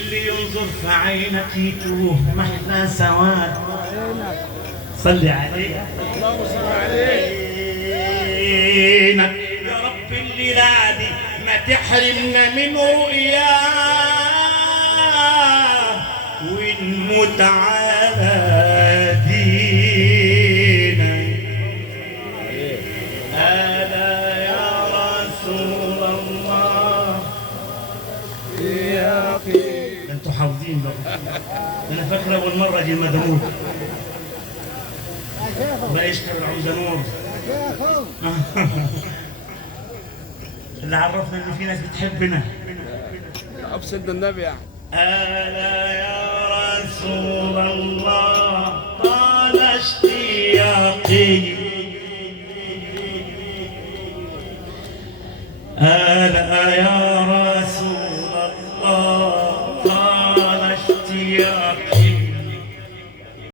اللي ينظر في عينك يتوه محلى سواد. صلي عليه اللهم صل عليه. عينك يا رب الليلة دي ما تحرمنا من رؤياه ونموت على دينك. ألا يا رسول الله يا أخي انتوا حافظين بقى. انا فاكر اول مره اجي مدمور بقى يشكر العمده نور. اللي عرفنا ان في ناس بتحبنا. أبو سيدنا النبي يعني. ألا يا رسول الله طال اشتياقي. ألا يا رسول الله طال اشتياقي